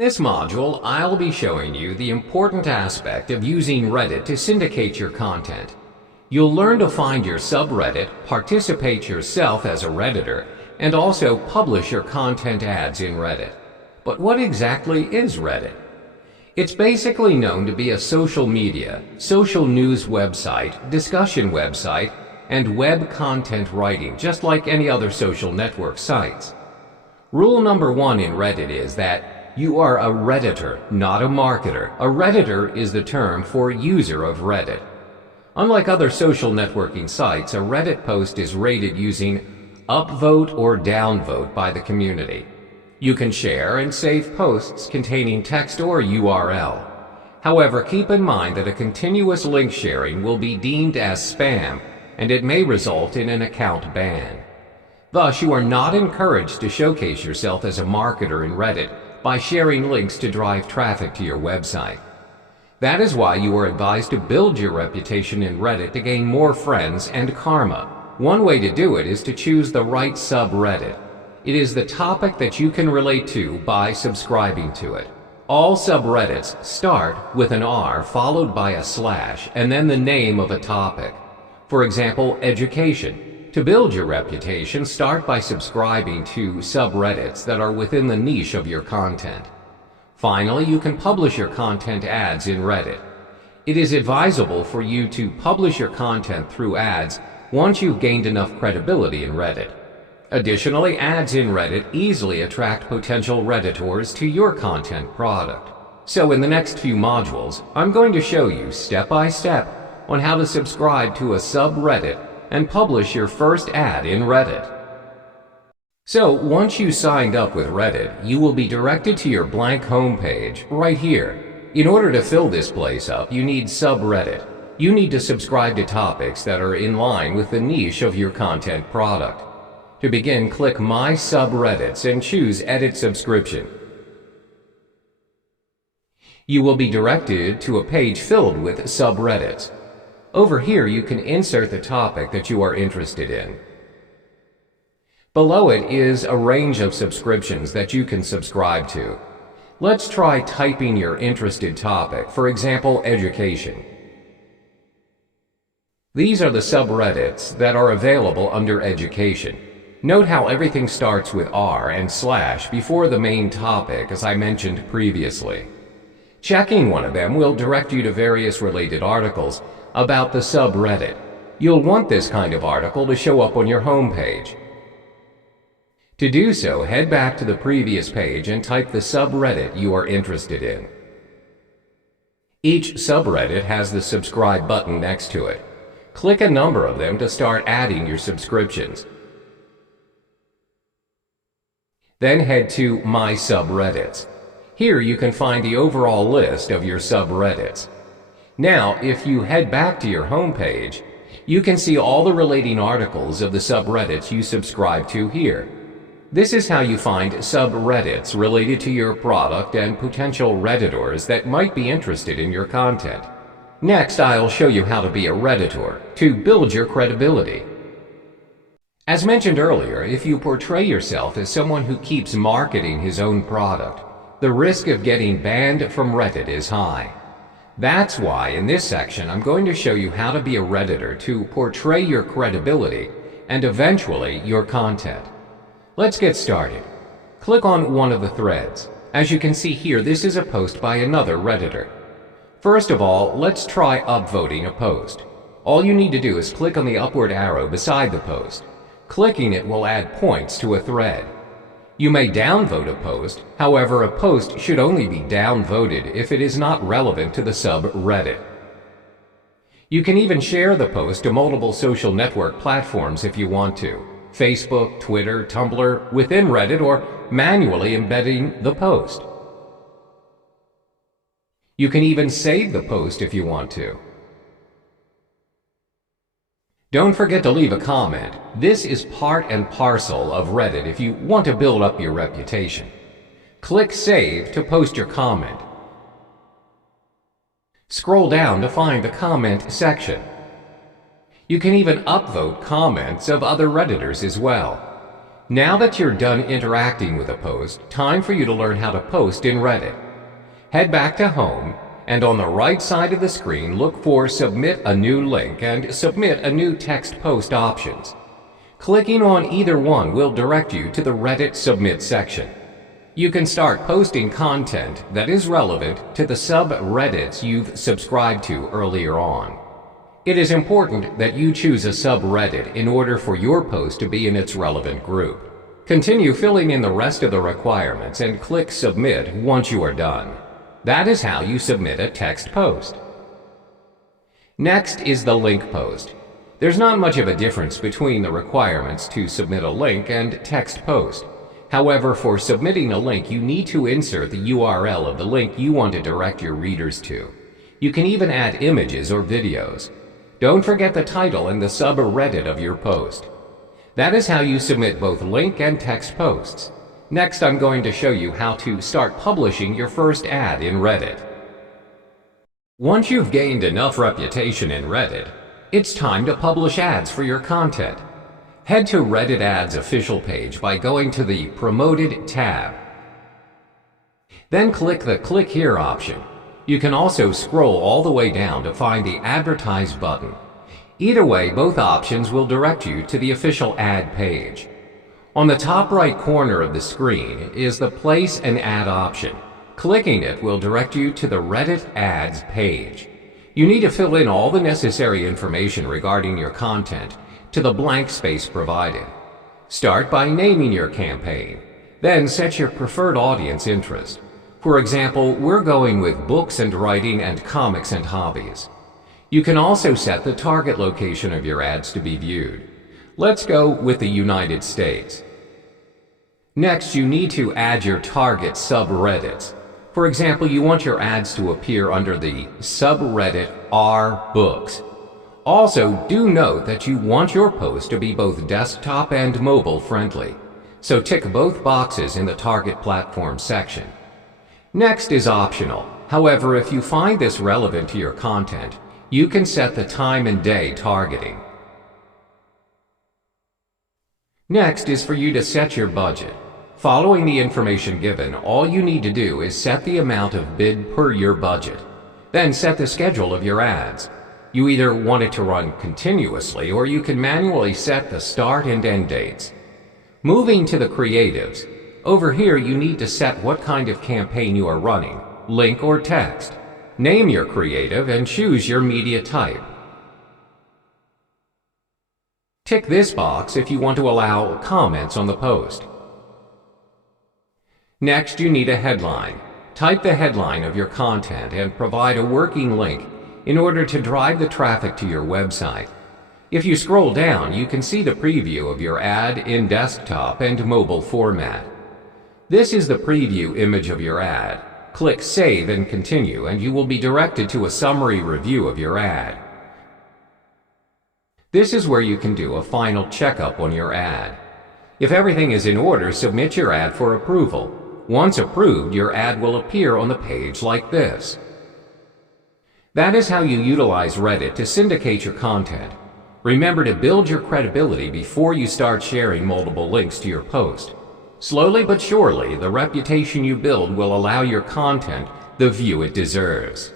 In this module, I'll be showing you the important aspect of using Reddit to syndicate your content. You'll learn to find your subreddit, participate yourself as a Redditor, and also publish your content ads in Reddit. But what exactly is Reddit? It's basically known to be a social media, social news website, discussion website, and web content writing, just like any other social network sites. Rule number 1 in Reddit is that you are a Redditor, not a marketer. A Redditor is the term for user of Reddit. Unlike other social networking sites, a Reddit post is rated using upvote or downvote by the community. You can share and save posts containing text or URL. However, keep in mind that a continuous link sharing will be deemed as spam, and it may result in an account ban. Thus, you are not encouraged to showcase yourself as a marketer in Reddit by sharing links to drive traffic to your website. That is why you are advised to build your reputation in Reddit to gain more friends and karma. One way to do it is to choose the right subreddit. It is the topic that you can relate to by subscribing to it. All subreddits start with an R followed by a slash and then the name of a topic. For example, education. To build your reputation, start by subscribing to subreddits that are within the niche of your content. Finally, you can publish your content ads in Reddit. It is advisable for you to publish your content through ads once you've gained enough credibility in Reddit. Additionally, ads in Reddit easily attract potential Redditors to your content product. So in the next few modules, I'm going to show you step by step on how to subscribe to a subreddit and publish your first ad in Reddit. So once you signed up with Reddit, you will be directed to your blank homepage right here. In order to fill this place up, you need subreddit. You need to subscribe to topics that are in line with the niche of your content product. To begin, click My Subreddits and choose Edit Subscription. You will be directed to a page filled with subreddits. Over here, you can insert the topic that you are interested in. Below it is a range of subscriptions that you can subscribe to. Let's try typing your interested topic, for example, education. These are the subreddits that are available under education. Note how everything starts with R and slash before the main topic, as I mentioned previously. Checking one of them will direct you to various related articles about the subreddit. You'll want this kind of article to show up on your home page. To do so, head back to the previous page and type the subreddit you are interested in. Each subreddit has the subscribe button next to it. Click a number of them to start adding your subscriptions. Then head to My Subreddits. Here you can find the overall list of your subreddits. Now, if you head back to your home page, you can see all the relating articles of the subreddits you subscribe to here. This is how you find subreddits related to your product and potential Redditors that might be interested in your content. Next, I'll show you how to be a Redditor to build your credibility. As mentioned earlier, if you portray yourself as someone who keeps marketing his own product, the risk of getting banned from Reddit is high. That's why in this section I'm going to show you how to be a Redditor to portray your credibility and eventually your content. Let's get started. Click on one of the threads. As you can see here, this is a post by another Redditor. First of all, let's try upvoting a post. All you need to do is click on the upward arrow beside the post. Clicking it will add points to a thread. You may downvote a post, however, a post should only be downvoted if it is not relevant to the subreddit. You can even share the post to multiple social network platforms if you want to: Facebook, Twitter, Tumblr, within Reddit, or manually embedding the post. You can even save the post if you want to. Don't forget to leave a comment. This is part and parcel of Reddit if you want to build up your reputation. Click Save to post your comment. Scroll down to find the comment section. You can even upvote comments of other Redditors as well. Now that you're done interacting with a post, time for you to learn how to post in Reddit. Head back to Home, and on the right side of the screen, look for Submit a New Link and Submit a New Text Post options. Clicking on either one will direct you to the Reddit Submit section. You can start posting content that is relevant to the subreddits you've subscribed to earlier on. It is important that you choose a subreddit in order for your post to be in its relevant group. Continue filling in the rest of the requirements and click Submit once you are done. That is how you submit a text post. Next is the link post. There's not much of a difference between the requirements to submit a link and text post. However, for submitting a link, you need to insert the URL of the link you want to direct your readers to. You can even add images or videos. Don't forget the title and the subreddit of your post. That is how you submit both link and text posts. Next, I'm going to show you how to start publishing your first ad in Reddit. Once you've gained enough reputation in Reddit, it's time to publish ads for your content. Head to Reddit Ads official page by going to the Promoted tab. Then click the Click Here option. You can also scroll all the way down to find the Advertise button. Either way, both options will direct you to the official ad page. On the top right corner of the screen is the Place an Ad option. Clicking it will direct you to the Reddit Ads page. You need to fill in all the necessary information regarding your content to the blank space provided. Start by naming your campaign. Then set your preferred audience interest. For example, we're going with books and writing and comics and hobbies. You can also set the target location of your ads to be viewed. Let's go with the United States. Next, you need to add your target subreddits. For example, you want your ads to appear under the subreddit r/books. Also, do note that you want your post to be both desktop and mobile friendly, so tick both boxes in the target platform section. Next is optional. However, if you find this relevant to your content, you can set the time and day targeting. Next is for you to set your budget. Following the information given, all you need to do is set the amount of bid per your budget. Then set the schedule of your ads. You either want it to run continuously or you can manually set the start and end dates. Moving to the creatives, over here you need to set what kind of campaign you are running, link or text. Name your creative and choose your media type. Tick this box if you want to allow comments on the post. Next, you need a headline. Type the headline of your content and provide a working link in order to drive the traffic to your website. If you scroll down, you can see the preview of your ad in desktop and mobile format. This is the preview image of your ad. Click Save and Continue, and you will be directed to a summary review of your ad. This is where you can do a final checkup on your ad. If everything is in order, submit your ad for approval. Once approved, your ad will appear on the page like this. That is how you utilize Reddit to syndicate your content. Remember to build your credibility before you start sharing multiple links to your post. Slowly but surely, the reputation you build will allow your content the view it deserves.